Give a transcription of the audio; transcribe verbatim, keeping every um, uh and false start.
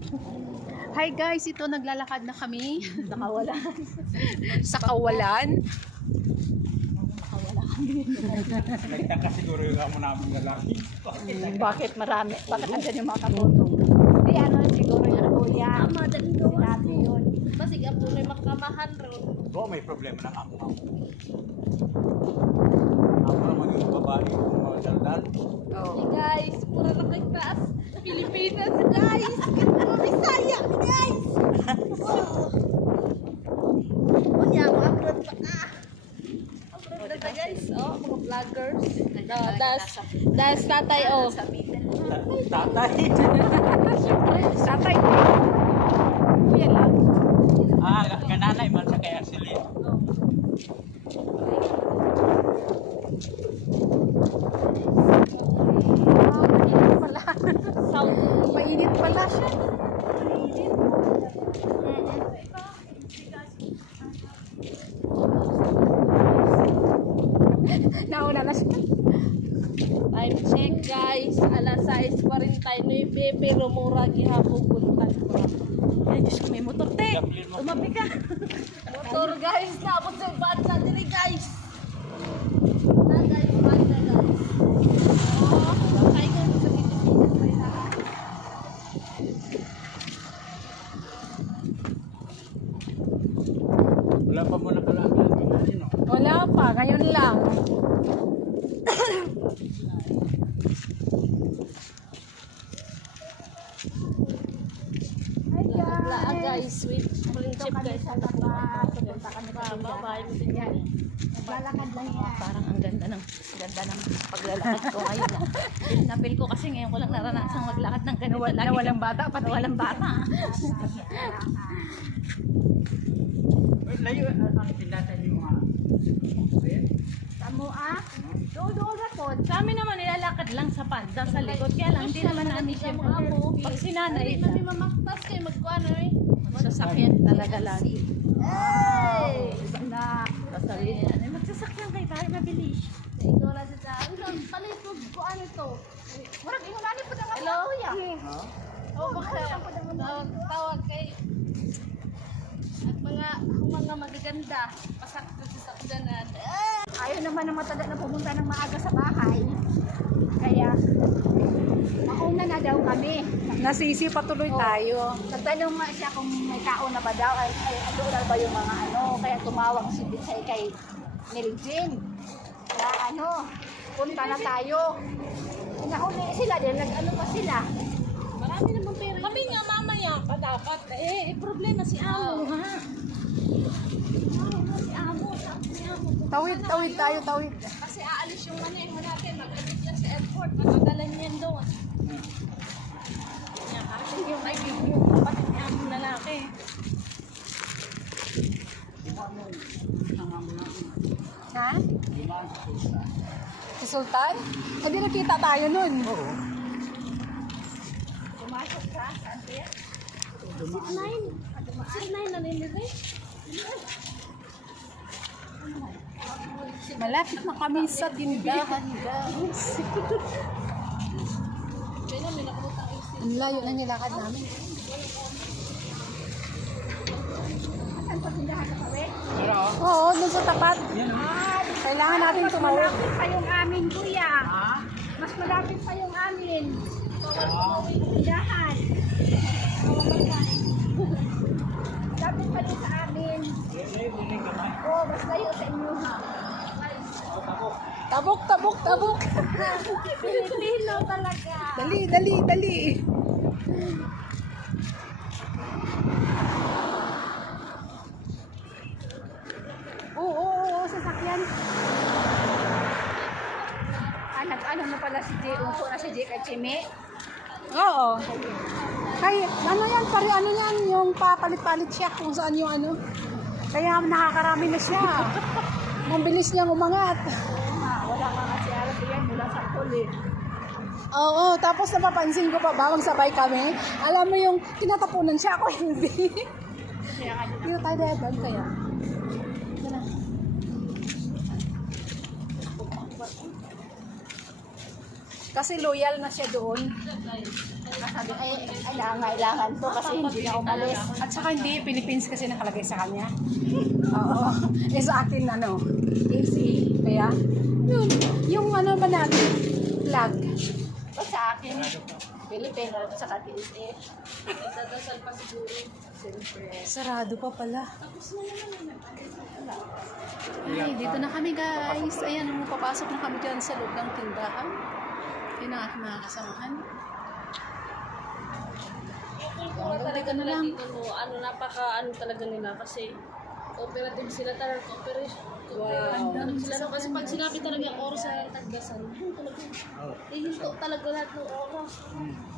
Hi guys, ito naglalakad na kami. Nakawalan. Sa kawalan. Nakawala kami. Nagtaka siguro yung amo namin lalaki. Bakit marami? Bakit andyan yung mga katulong? Hindi, ano siguro yung kuya. Ama, dali ko. Sinabi yun. Masig ang punoy makamahan ron. Oo, may problema ng amo amo. Amo naman yung babae yung mga daldal. Oh. Hey guys, pura na kay class. Pilipinas guys. Mga Bisaya guys. Oh. Unya, abroad pa ka. Abroad na ta guys. Oh, mga vloggers. No, das, das tatay oh. Ta- Tatay. Satay. Kuya lang. Ah, kananay man sa kaya sila. Mainit pala. Sound. Mainit pala siya. Nauna na siya. Time check guys. Alas sais forty-nine pero mura gihapon puntan ko. Ay, Diyos ko, may motor, te. Jacqueline mo. Tumabi ka. Motor guys, naabot sa bansa diri guys. Na guys, bansa guys. Oh, kay ko sa Pilipinas pa ina. Wala pa mo nakalagyan. Ano? Wala pa, ngayon lang. Wala guys, with friendship guys. Pupunta kami sa Bye mo din yan. Lalakad lang yan. Parang ang ganda ng ganda ng paglalakad ko ngayon. ah. Napil ko kasi ngayon ko lang naranasang maglakad ng ganito. Na, Lagi na walang bata, pati walang bata. Layo, ang pindatan yung mga. Ayan. Tamo ah. Doon na po. Sa amin naman nilalakad lang sa panda sa likod. Kaya lang hindi naman namin siya pag sinanay Mami mamaktas kayo magkuano eh. sasakyan talaga lagi. Hey! Na, Sasabihin niya, "Ay, magsasakyan kayo tayo mabilis." Ikaw na sa tao. Ano, palit mo kuano to. murag inunani po ng Hello? kuya. Oh, baka tawag, tawag kay at mga mga magaganda pasakto sa sakdanan. Eh! Ayaw naman ng matanda na pumunta ng maaga sa bahay. Kaya, mauna na daw kami. Nasisi patuloy tayo. Nagtanong nga siya kung may tao na ba daw, ay, ay ano na ba yung mga ano, kaya tumawag si Bitsay kay Meljin. Na ano, punta na tayo. Nahuli sila din, nag-ano pa sila. Marami naman pera. Kami nga mamaya pa dapat. Eh, eh, problema si Amo, ha? Si Amo, si Amo. Tawid, tawid tayo, tawid. Kasi aalis yung maneho natin, mag-abit yan sa airport, matagalan yan doon. Yan, kasi yung kaibigan yung kapatid niya ang lalaki. Ha? Si Sultan? Hindi nakita tayo nun. Oo. Pumasok ka, Sante. Six nine. Six nine na nilagay. Malapit na kami sa tindahan, guys. Kaya na, may nakabutang isip. Ang layo na nilakad namin. Saan pa tindahan na kami? Oo, dun sa tapat. Kailangan natin Mas tumawid. malapit pa yung amin, kuya. Mas malapit pa yung amin. Tindahan. Malapit pa din sa amin. Oo, mas layo sa inyo ha. Tabok, tabok, tabok. Pilipino talaga. Dali, dali, dali. Oo, oo, oo, sasakyan. Ah, nag-ano na pala si J. Uso na si J. kay Chime. Oo. Kay, ano yan, pare, ano yan, yung papalit-palit siya kung saan yung ano. Kaya nakakarami na siya. Mabilis niyang umangat. Ah, wala ka nga si Arap yan mula sa Tuli. Oo, tapos napapansin ko pa ba, magsabay kami. Alam mo yung tinatapunan siya, ako hindi. Kaya nga dito. Dito tayo dahil kaya. Ito na. Kasi loyal na siya doon. Sabi, ay, ay, nangailangan to kasi hindi na umalis. At saka hindi, Philippines kasi nakalagay sa kanya. Oo. Eh sa akin, ano, A C. Kaya, yun, yung ano ba natin, flag. O sa akin, Pilipino at saka T S A. Nagdadasal pa siguro. Siyempre. Sarado pa pala. Tapos na naman. Ay, dito na kami guys. Ayan, papasok na kami dyan sa loob ng tindahan. Yun ang aking mga kasamahan. Yung kultura talaga nila dito, no, ano, napaka, ano talaga nila kasi cooperative sila talaga, cooperation. Wow. Ano sila, no, kasi pag sinabi talaga yung oras sa tagdasan, yun talaga. Eh, hinto talaga lahat ng oras.